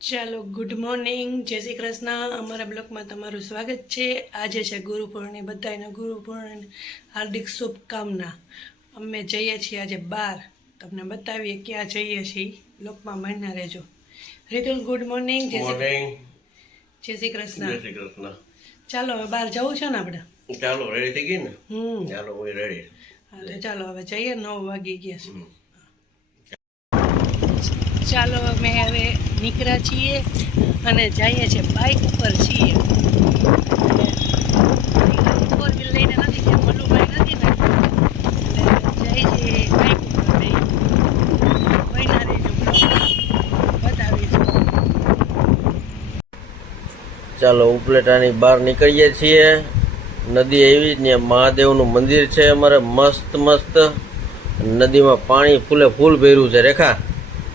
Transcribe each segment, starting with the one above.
ચાલો good morning જય શ્રી કૃષ્ણ. અમારા બ્લોગમાં તમારું સ્વાગત છે. આજે છે ગુરુપૂર્ણ બધાને ગુરુ પૂર્ણિમા. હાર્દિક શુભકામના. અમે જઈએ છીએ આજે બાર. તમને બતાવીએ ક્યાં જઈએ છીએ. બ્લોગમાં મહિના રહેજો. રીતુલ ગુડ મોર્નિંગ જય શ્રી કૃષ્ણ. જય શ્રી કૃષ્ણ. ચાલો હવે બહાર જવું છે ને આપણે? ચાલો રેડી થઈ ગઈ ને? હમ. ચાલો હું રેડી હા તો ચાલો હવે જઈએ. નવ વાગી ગયા છે. ચાલો અમે હવે નીકળ્યા છીએ અને જઈએ છીએ બાઇક ઉપર છીએ. ફોર વ્હીલ લઈને નથી કે મલુભાઈ નથી ને એટલે જઈ છીએ બાઇક ઉપર લઈ ચાલો ઉપલેટાની બહાર નીકળીએ છીએ. નદી એવી જ ને મહાદેવનું મંદિર છે અમારે મસ્ત મસ્ત. નદીમાં પાણી ફૂલે ફૂલ ભર્યું છે. રેખા?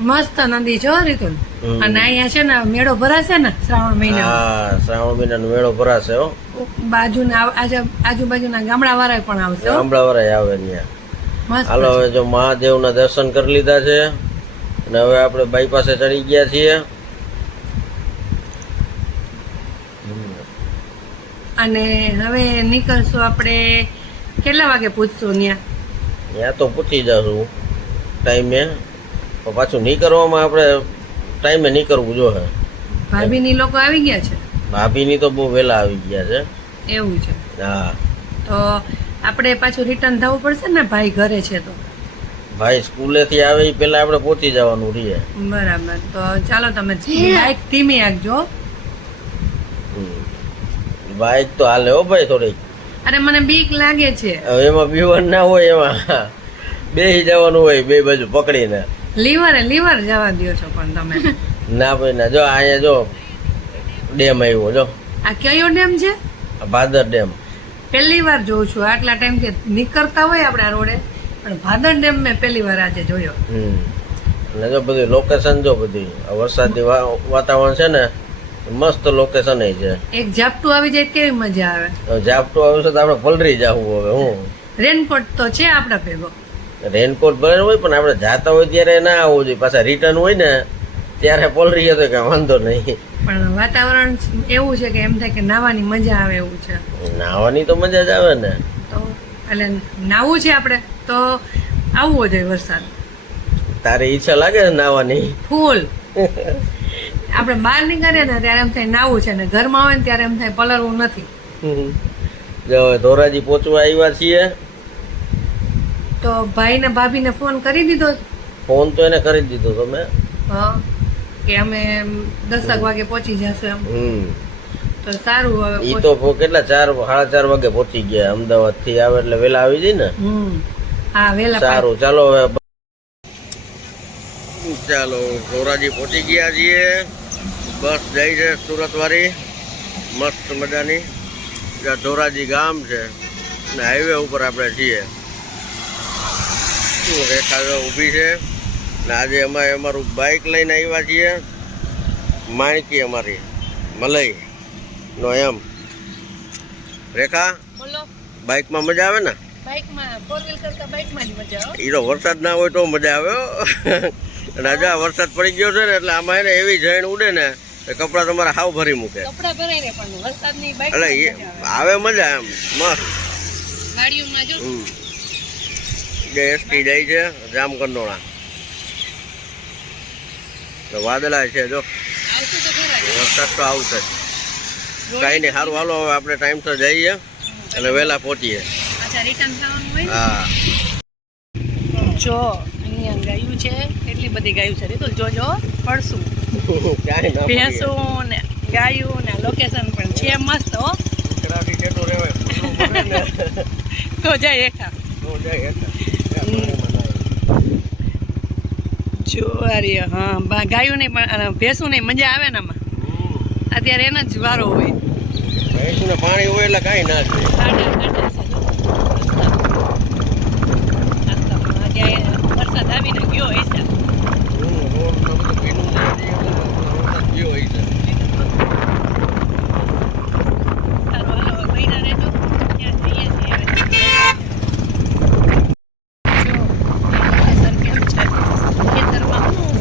મસ્ત નદી છો રીતુલ. અને અહીંયા છે ને મેળો ભરાશે ને શ્રાવણ મહિના. હા શ્રાવણ મહિનાનો મેળો ભરાશે હો. બાજુના આજુ આજુબાજુના ગામડા વાળા પણ આવશે. ગામડા વાળા આવે ત્યાં. હાલો હવે જો મહાદેવના દર્શન કરી લીધા છે અને હવે આપણે બાઈપાસે ચડી ગયા છીએ. અને હવે નીકળશું આપણે કેટલા વાગે પૂછશું ત્યાં ત્યાં તો પૂછી જશું ટાઈમે. પાછું નીકળવામાં આપણે ટાઈમે નીકળવું જોઈએ ભાભીની લોકો આવી ગયા છે? ભાભીની તો બહુ વહેલા આવી ગયા છે. એવું છે. હા. તો આપણે પાછું રિટર્ન થવું પડશે ને? ભાઈ ઘરે છે તો. ભાઈ સ્કૂલેથી આવે એ પહેલા આપણે પહોંચી જવાનું રહીએ બરાબર. તો ચાલો તમે બાઈક ધીમી રાખજો બાઈક તો હાલે હો ભાઈ થોડીક. અરે મને બીક લાગે છે. હવે એમાં બીવન ના હોય એમાં. બેસી જવાનું હોય બે બાજુ પકડીને. લીવર લીવર જવા દો છો પણ તમે. ના ભાઈ ના જો અહીંયા જો ડેમ આવ્યો જો. આ કયો ડેમ છે? આ ભાદર ડેમ. પહેલી વાર જોઉં છું. આટલા ટાઈમથી નીકળતા હોય આપણા રોડે પણ ભાદર ડેમ મેં પહેલી વાર આજે જોયો. હમ. અને જો બધી લોકેશન જો બધી વરસાદી વાતાવરણ છે ને મસ્ત લોકેશન છે. એક ઝાપટું આવી જાય કેવી મજા આવે? ઝાપટું છે તો આપણે પલરી જવું હવે હું. રેનકોટ તો છે આપણા ભેગો. રેનકોટ ભરેલો હોય પણ આપણે જાતા હોય ત્યારે ના આવવું જોઈએ. પાછા રિટર્ન હોય ને ત્યારે પોલરી તો કે વાંધો નહીં. પણ વાતાવરણ એવું છે કે એમ થાય કે નાવાની મજા આવે એવું છે. નાવાની તો મજા જ આવે ને. તો એટલે નાવું છે આપણે તો આવવો જોઈએ વરસાદ. તારી ઈચ્છા લાગે ને નાવાની ફૂલ. આપણે બહાર નીકળીએ ને ત્યારે એમ થાય નાવું છે ને ઘરમાં આવે ને ત્યારે એમ થાય પલરવું નથી. જો ધોરાજી પહોંચવા આવ્યા છીએ. તો ભાઈને ભાભીને ફોન કરી દીધો? ફોન તો એને કરી દીધો તમે હા કે અમે દસક વાગે પહોંચી જશું એમ. હમ. તો સારું હવે ઈ તો કેટલા ચાર સાડા ચાર વાગે પહોંચી ગયા અમદાવાદથી આવે એટલે વેલા આવી જઈ ને. હમ. હા વેલા સારું ચાલો હવે ચાલો ધોરાજી પહોંચી ગયા છીએ. બસ જાય છે સુરત વાળી મસ્ત મજાની. ધોરાજી ગામ છે. ને હાઈવે ઉપર આપણે છીએ. રેખા જો ઊભી છે. ને આજે અમે અમારું બાઇક લઈને આવ્યા છીએ. માણકી અમારી મલઈ નો એમ. રેખા બાઇકમાં મજા આવે ને? ઈ તો વરસાદ ના હોય તો મજા આવે રાજા વરસાદ પડી ગયો છે ને એટલે આમાં એને એવી જૈન ઉડે ને કપડા કપડાં તમારા હાવ ભરી મૂકે. એટલે એ આવે. મજા એમ મસ્ત. એસટી જાય છે જામ તો વાદળા છે જો. વરસાદ તો આવશે કાંઈ નહીં સારું હાલો હવે આપણે ટાઈમ તો જઈએ અને વહેલા પહોંચીએ. હા. જો અહીંયા ગાયું છે એટલી બધી ગાયું છે. રીતુલ જોજો પડશું ક્યાંય ના ને ગાયું ને લોકેશન પણ છે મસ્ત હો. તો જાય હેઠા. તો જાય હેઠા. ત્યાં પાણીમાં નાય. જો અરે હા ગાયું નહીં પણ ભેંસું નહીં મજા આવે ને આમાં. અત્યારે એનો જ વારો હોય. ભેંસું પાણી હોય એટલે કાંઈ ના થાય. વરસાદ આવીને ગયો રોડમાં છે. વરસાદ ગયો હશે. સારું હાલો હવે બૈરા રહેજો ત્યાં જઈએ છીએ હવે. જો લોકેશન કેમ છે ખેતરમાં શું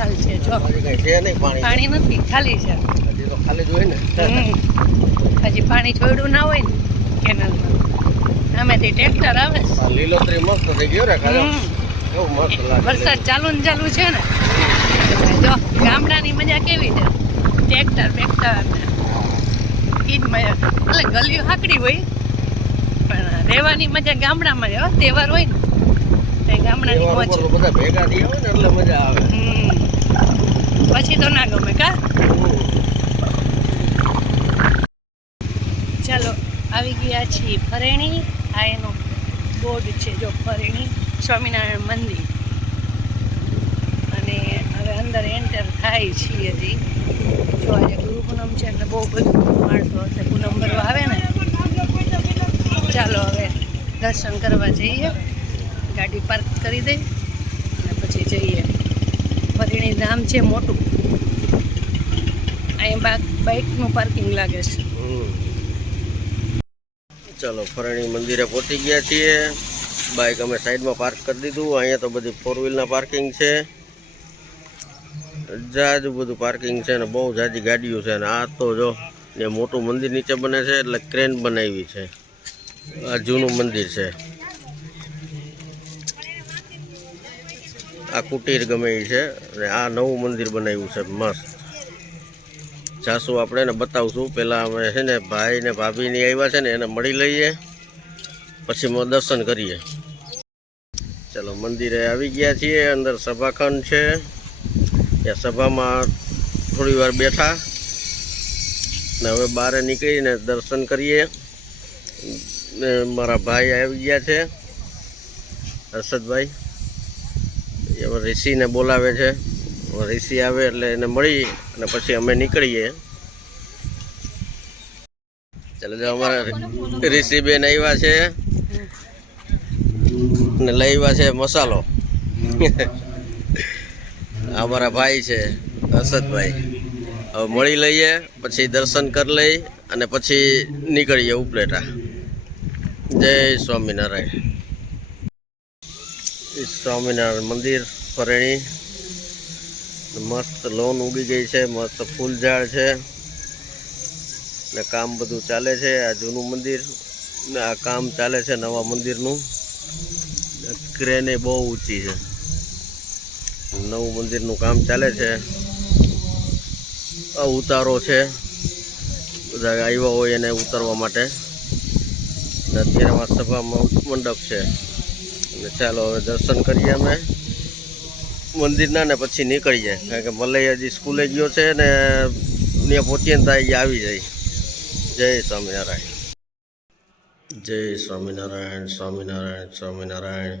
છે નહીં પાણી. નથી ખાલી છે. હજી તો ખાલી જ ને. હજી પાણી છોડ્યું ના હોય ને કેનાલમાં. તે ટ્રેક્ટર આવે લીલોતરી મસ્ત થઈ ગયો રે કેવું મસ્ત લાગે. વરસાદ ચાલુ ને ચાલુ છે ને. જો ગામડાની મજા કેવી છે? ટ્રેક્ટર બેક્ટર ઈ જ મજા એટલે ગલીઓ હાકડી હોય. પણ રહેવાની મજા ગામડામાં જ હો. તહેવાર હોય ને. ગામડાની મોજ. બધા ભેગા થયા હોય ને એટલે મજા આવે. પછી તો ના ગમે કા? ચાલો, આવી ગયા છીએ ફરેણી. આ એનો બોર્ડ છે જો ફરેણી સ્વામિનારાયણ મંદિર. અને હવે અંદર એન્ટર થાય છીએ હજી. જો આજે ગુરુ પૂનમ છે એટલે બહુ બધું માણસો હશે. પૂનમ ભરવા આવે ને? ચાલો હવે દર્શન કરવા જઈએ. ગાડી પાર્ક કરી દઈ અને પછી જઈએ. ફરીણી ધામ છે મોટું. અહીંયા બાઇક બાઇકનું પાર્કિંગ લાગે છે. ચાલો ફરણી મંદિરે પહોંચી ગયા છીએ. બાઇક અમે સાઈડમાં પાર્ક કરી દીધું. અહીંયા તો બધી ફોર વ્હીલના પાર્કિંગ છે. જાજુ બધું પાર્કિંગ છે ને બહુ જાજી ગાડીઓ છે. ને આ તો જો ને મોટું મંદિર નીચે બને છે એટલે ક્રેન બનાવી છે. આ જૂનું મંદિર છે. આ કુટીર ગમે એ છે. અને આ નવું મંદિર બનાવ્યું છે. મસ્ત. જાશું આપણે એને બતાવશું. પહેલાં અમે છે ને ભાઈ ને ભાભીની આવ્યા છે ને, એને મળી લઈએ. પછી દર્શન કરીએ. ચલો, મંદિરે આવી ગયા છીએ. અંદર સભાખંડ છે. ત્યાં સભામાં થોડી વાર બેઠા. ને હવે બહાર નીકળીને દર્શન કરીએ. મારા ભાઈ આવી ગયા છે. હર્ષદભાઈ. હવે ઋષિને બોલાવે છે. ઋષિ આવે એટલે એને મળી અને પછી અમે નીકળીએ. ચાલો જો અમારા ઋષિબેન આવ્યા છે. ને લઈ આવ્યા છે મસાલો. અમારા ભાઈ છે, હર્ષદભાઈ. હવે મળી લઈએ, પછી દર્શન કરી લઈ અને પછી નીકળીએ ઉપલેટા. જય સ્વામિનારાયણ. સ્વામિનારાયણ મંદિર ફરેણી મસ્ત લોન ઉગી ગઈ છે, મસ્ત ફૂલ ઝાડ છે. ને કામ બધું ચાલે છે, આ જૂનું મંદિર. ને આ કામ ચાલે છે નવા મંદિરનું. ક્રેને બહુ ઊંચી છે. નવું મંદિરનું કામ ચાલે છે. આ ઉતારો છે. બધા આવ્યા હોય એને ઉતારવા માટે. અત્યારે સભા મંડપ છે. અને ચાલો, હવે દર્શન કરીએ અમે. મંદિરના ને પછી નીકળીએ કારણ કે મલય હજી સ્કૂલે ગયો છે ને ત્યાં પહોંચીએ ને ત્યાં આવી જાય. જય સ્વામિનારાયણ. જય સ્વામિનારાયણ સ્વામિનારાયણ સ્વામિનારાયણ.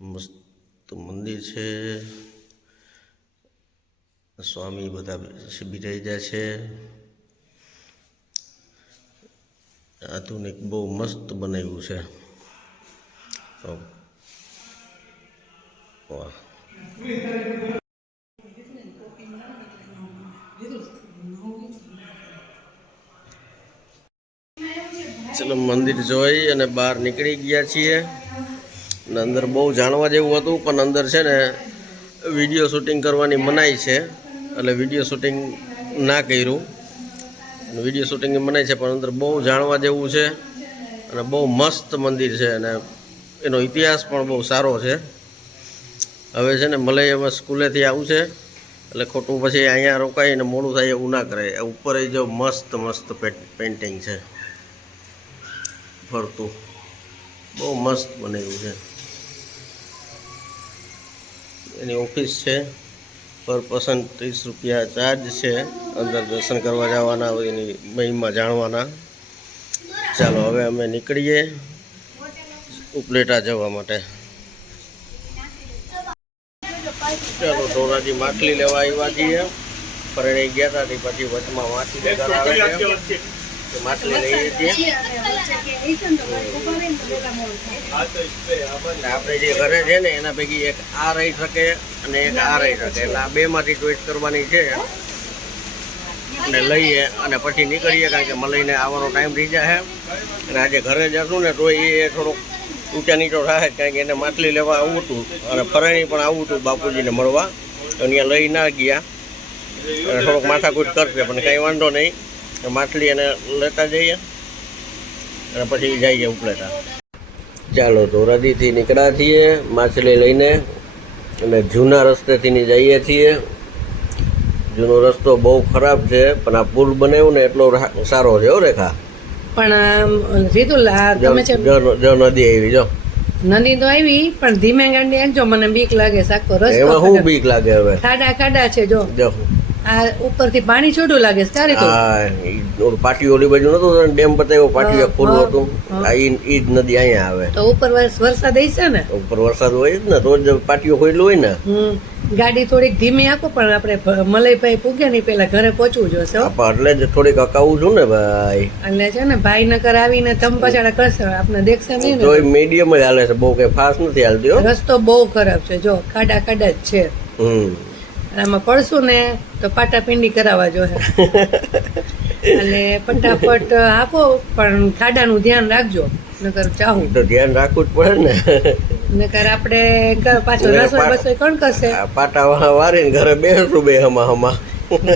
મસ્ત મંદિર છે. સ્વામી બધા બિરાઈ જાય છે. આધુનિક બહુ મસ્ત બનાવ્યું છે. તો ચલો મંદિર જોઈ અને બહાર નીકળી ગયા છીએ. અને અંદર બહુ જાણવા જેવું હતું, પણ અંદર છે ને વીડિયો શૂટિંગ કરવાની મનાઈ છે. એટલે વીડિયો શૂટિંગ ના કર્યું. વીડિયો શૂટિંગની મનાઈ છે, પણ અંદર બહુ જાણવા જેવું છે. અને બહુ મસ્ત મંદિર છે અને એનો ઇતિહાસ પણ બહુ સારો છે. હવે છે ને મલય સ્કૂલેથી આવું છે, એટલે ખોટું પછી અહીંયા રોકાઈને મોડું થાય એવું ના કરે ઉપર જો મસ્ત મસ્ત પેઇન્ટિંગ છે. ફરતું. બહુ મસ્ત બનાવ્યું છે. એની ઓફિસ છે. પર પર્સન ત્રીસ રૂપિયા ચાર્જ છે. અંદર દર્શન કરવા જવાના એની મહિમા જાણવાના. ચાલો હવે અમે નીકળીએ. ઉપલેટા જવા માટે. ચાલો, ધોરાજી માછલી લેવા આવ્યા છીએ. પરણી ગયા હતા તે પછી વચમાં વાંચી લેતા આવે છે. માટલી લઈએ છીએ. આપણે જે ઘરે છે ને, એના પૈકી એક આ રહી શકે અને એક આ રહી શકે. એટલે આ બેમાંથી ચોઈસ કરવાની છે. અને લઈએ અને પછી નીકળીએ, કારણ કે મલઈને આવવાનો ટાઈમ થઈ જાય અને આજે ઘરે જશું ને, તો એ થોડોક ઊંચા નીચો થાય કારણ કે એને માછલી લેવા આવું હતું. અને ફરાણી પણ આવું હતું બાપુજીને મળવા. અહીંયા લઈ ના ગયા. અને થોડોક માથાકૂટ કરશે, પણ કંઈ વાંધો નહીં. માછલી એને લેતા જઈએ. અને પછી જઈએ ઉપલેટા. ચાલો ધોરાજીથી નીકળ્યા છીએ, માછલી લઈને. અને જૂના રસ્તેથી જઈએ છીએ. જૂનો રસ્તો બહુ ખરાબ છે, પણ આ પુલ બનાવ્યો ને એટલો સારો છે હો રેખા. પણ રીતુલ આ તમે છે જો- જો નદી આવી જો. નદી તો આવી પણ ધીમે ગાંડી આંકજો મને બીક લાગે સાકો રસ્તો એમાં શું બીક લાગે હવે? ખાડા ખાડા છે જો. જો. આ ઉપરથી પાણી છોડું લાગે છે ક્યારે તો. હા પાટી ઓલી બાજુ નતું ડેમ બતાવ્યો પાટી હા, ખુલ્લું હા, હતું. આ ઈ જ નદી અહીંયા આવે. તો ઉપર વરસ- વરસાદ છે ને? ઉપર વરસાદ હોય જ ને તો જ પાટિયું ખોયલું હોય ને. ગાડી થોડીક ધીમી આપો પણ આપણે મલયભાઈ પૂગે ને પેલા ઘરે પહોંચવું જોશે. એટલે જ થોડીક અકાવું છું ને ભાઈ. એટલે છે ને ભાઈ નકર આવીને તમ પછાડા કરશે આપણે દેખશે નહીં તો મીડિયમ જ હાલે છે બહુ કઈ ફાસ્ટ નથી હાલતી રસ્તો બહુ ખરાબ છે જો ખાડા ખાડા જ છે. હમ. આમાં પડશું ને તો પાટાપિંડી કરાવવા જોશે અને ફટાફટ આપો પણ ખાડાનું ધ્યાન રાખજો. નકર ચાહું તો ધ્યાન રાખવું જ પડે ને. નકર આપણે પાછો રસોઈ બસોઈ કોણ કરશે? પાટા વારીને ઘરે બેસું બે હમા હમા.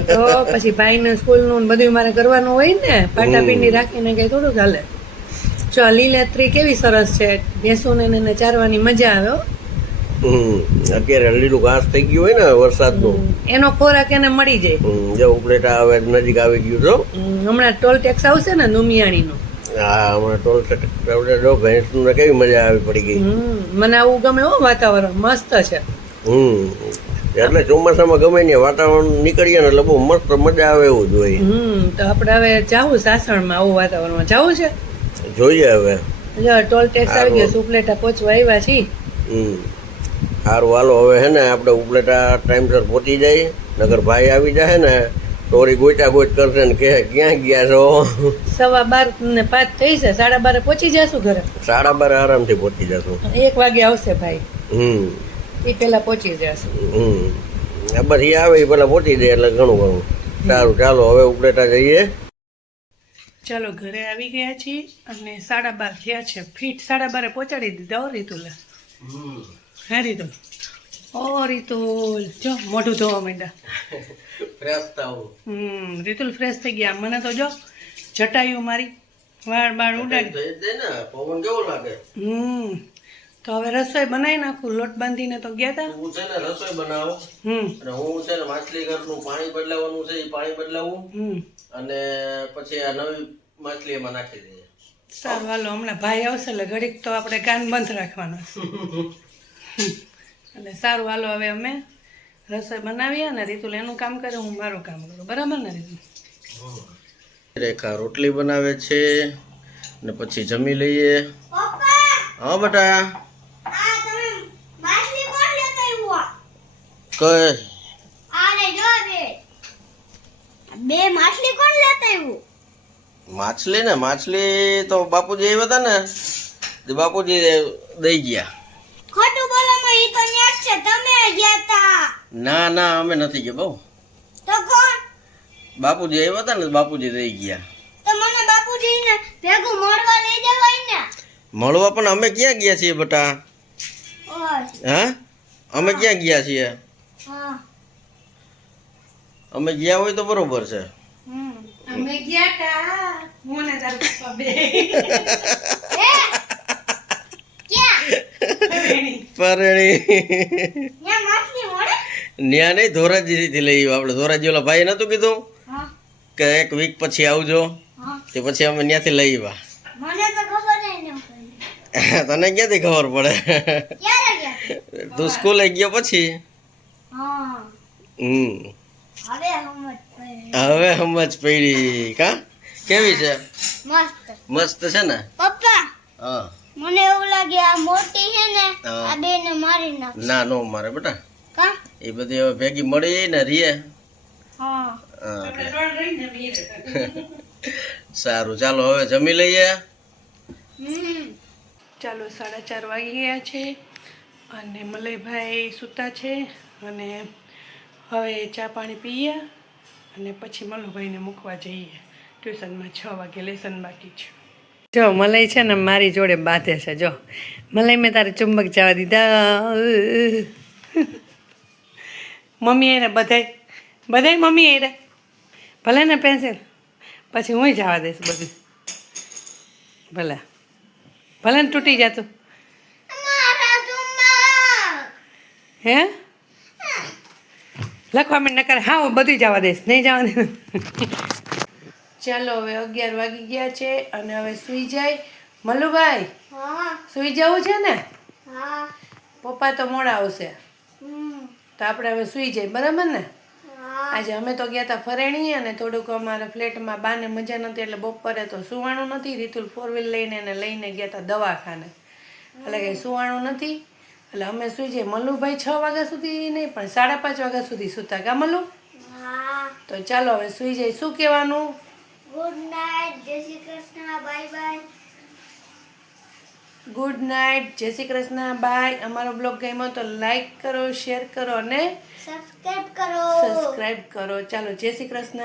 તો પછી ભાઈને સ્કૂલનું નું બધું મારે કરવાનું હોય ને પાટાપિંડી રાખીને કઈ થોડું ચાલે જો લીલાત્રી કેવી સરસ છે. ભેંસુને ને એને ચારવાની મજા આવે અત્યારે લીલું ઘાસ થઈ ગયું હોય ને વરસાદનું. એનો ખોરાક એને મળી જાય. જો ઉપલેટા આવે નજીક આવી ગયું તો? હમણાં ટોલ ટેક્સ આવશે ને નુમિયાણીનો. હમણાં ટોલ જો ભેંસનું કેવી મજા આવી પડી ગઈ. મને આવું ગમે હો વાતાવરણ મસ્ત છે. હમ એટલે ચોમાસામાં ગમે ને વાતાવરણ નીકળીએ ને એટલે બહુ મસ્ત મજા આવે એવું જ હોય. હમ તો આપણે હવે જાવું સાસણમાં આવું વાતાવરણમાં. જાવું છે? જોઈએ હવે. જો ટોલ ટેક્સ આવી ગયો સુપલેટા પહોંચવા આવ્યા છીએ. હમ સારું હાલો હવે હે ને આપણે ઉપલેટા ટાઈમસર પહોંચી જાય નગર ભાઈ આવી જાય ને તો ગોટા ગોટ કરશે ને કે ક્યાં ગયા છો? સવા બાર ને પાંચ થઈ છે સાડા બારે પહોંચી જશું ઘરે. સાડા બાર આરામથી પહોંચી જશું. એક વાગે આવશે ભાઈ. હમ. એ પેલા પહોંચી જશું. હમ. આ બસ એ આવે એ પેલા પહોંચી જાય એટલે ઘણું ઘણું. સારું ચાલો હવે ઉપડેટા જઈએ. ચાલો ઘરે આવી ગયા છીએ અને સાડા બાર થયા છે. ફીટ સાડા બારે પહોંચાડી દીધા હો રીતુલા. હે રીતુલ? ઓ રીતુલ જો મોઢું ધોવા માંડ્યા. હમ રીતુલ ફ્રેશ થઈ ગયા. મને તો જો જટાયું મારી. વાળ બાળ ઉડાડી. પવન કેવો લાગે? હમ તો હવે રસોઈ બનાવી નાખું. લોટ બાંધીને તો ગયા હતા હું છે ને રસોઈ બનાવો. હમ. અને હું છે ને માછલી ઘરનું પાણી બદલાવાનું છે એ પાણી બદલાવું. હમ. અને પછી આ નવી માછલી એમાં નાખી દઈએ. સારું હાલો. હમણાં ભાઈ આવશે એટલે ઘડીક તો આપણે કાન બંધ રાખવાનો એટલે સારું હાલો હવે અમે રસોઈ બનાવીએ ને રીતુલ એનું કામ કરે હું મારું કામ કરું. બરાબર ને રીતુ રેખા રોટલી બનાવે છે ને પછી જમી લઈએ. હા બેટા? કઈ? બે માછલી કોણ લેતા આવ્યું? માછલી ને માછલી તો બાપુજી આવ્યા હતા ને બાપુજી દઈ ગયા. છે તમે ગયા તા. ના ના અમે નથી ગયા બહુ. તો કોણ? બાપુજી આવ્યા હતા ને બાપુજી રહી ગયા. તો મને બાપુજીને ભેગું મળવા લઈ જવાય ને? મળવા પણ અમે ક્યાં ગયા છીએ બેટા? હા? અમે ક્યાં ગયા છીએ? અમે ગયા હોય તો બરોબર છે. અમે ગયા હતા હું ને તારા પપ્પા બે. પરણી ન્યા નહીં ધોરાજીથી લઈ આવ્યા આપણે. ધોરાજી ઓલા ભાઈ નતું કીધું કે એક વીક પછી આવજો હા. તે પછી અમે ત્યાંથી લઈ આવ્યા મને તો ખબર નહીં ને તને ક્યાંથી ખબર પડે? તું સ્કૂલે ગયો પછી? હા. હમ. હવે હમજ પડી. હવે સમજ પડી. કા? કેવી છે? મસ્ત. મસ્ત છે ને? પપ્પા? હા. મને એવું લાગે આ મોટી છે ને આ બે ને મારી નાખ ના નો મારે બેટા. કા? એ બધી હવે ભેગી મળી જાય ને રીએ. હા. હા, સારું ચાલો હવે જમી લઈએ. ચાલો સાડા ચાર વાગી ગયા છે અને મલયભાઈ સૂતા છે અને હવે ચા પાણી પીએ અને પછી મલુભાઈને મૂકવા જઈએ. ટ્યુશનમાં છ વાગે લેસન બાકી છે. જો મલાઈ છે ને મારી જોડે બાંધે છે જો. મલાઈ મેં તારે ચુંબક જવા દીધા. મમ્મી એને બધાય? બધાય મમ્મી એ ભલે ને પેન્સિલ પછી હું જવા દઈશ બધું. ભલે. ભલે ને તૂટી જતું હે? લખવા માંડ નકર હા હું બધું જવા દઈશ. નહીં જવા દે. ચાલો હવે અગિયાર વાગી ગયા છે અને હવે સુઈ જાય. મલુભાઈ સુઈ જવું છે ને? પપ્પા તો મોડા આવશે. તો આપણે હવે સુઈ જાય બરાબર ને? આજે અમે તો ગયા હતા ફરેણી અને થોડુંક અમારા ફ્લેટમાં બાને મજા નથી એટલે બપોરે તો સુવાણું નથી. રીતુલ ફોર વ્હીલ લઈને એને લઈને ગયા હતા દવાખાને. એટલે કંઈ સુવાણું નથી. એટલે અમે સુઈ જઈએ. મલ્લુભાઈ છ વાગ્યા સુધી નહીં પણ સાડા પાંચ વાગ્યા સુધી સૂતા. કા મલ્લુ તો ચાલો હવે સુઈ જાય શું કહેવાનું? ગુડ નાઇટ જય Shri Krishna bye bye good night જય શ્રી કૃષ્ણ બાય અમારો બ્લોગ ગમ્યો તો લાઈક કરો શેર કરો અને સબસ્ક્રાઇબ કરો. સબસ્ક્રાઈબ કરો. ચાલો જય શ્રી કૃષ્ણ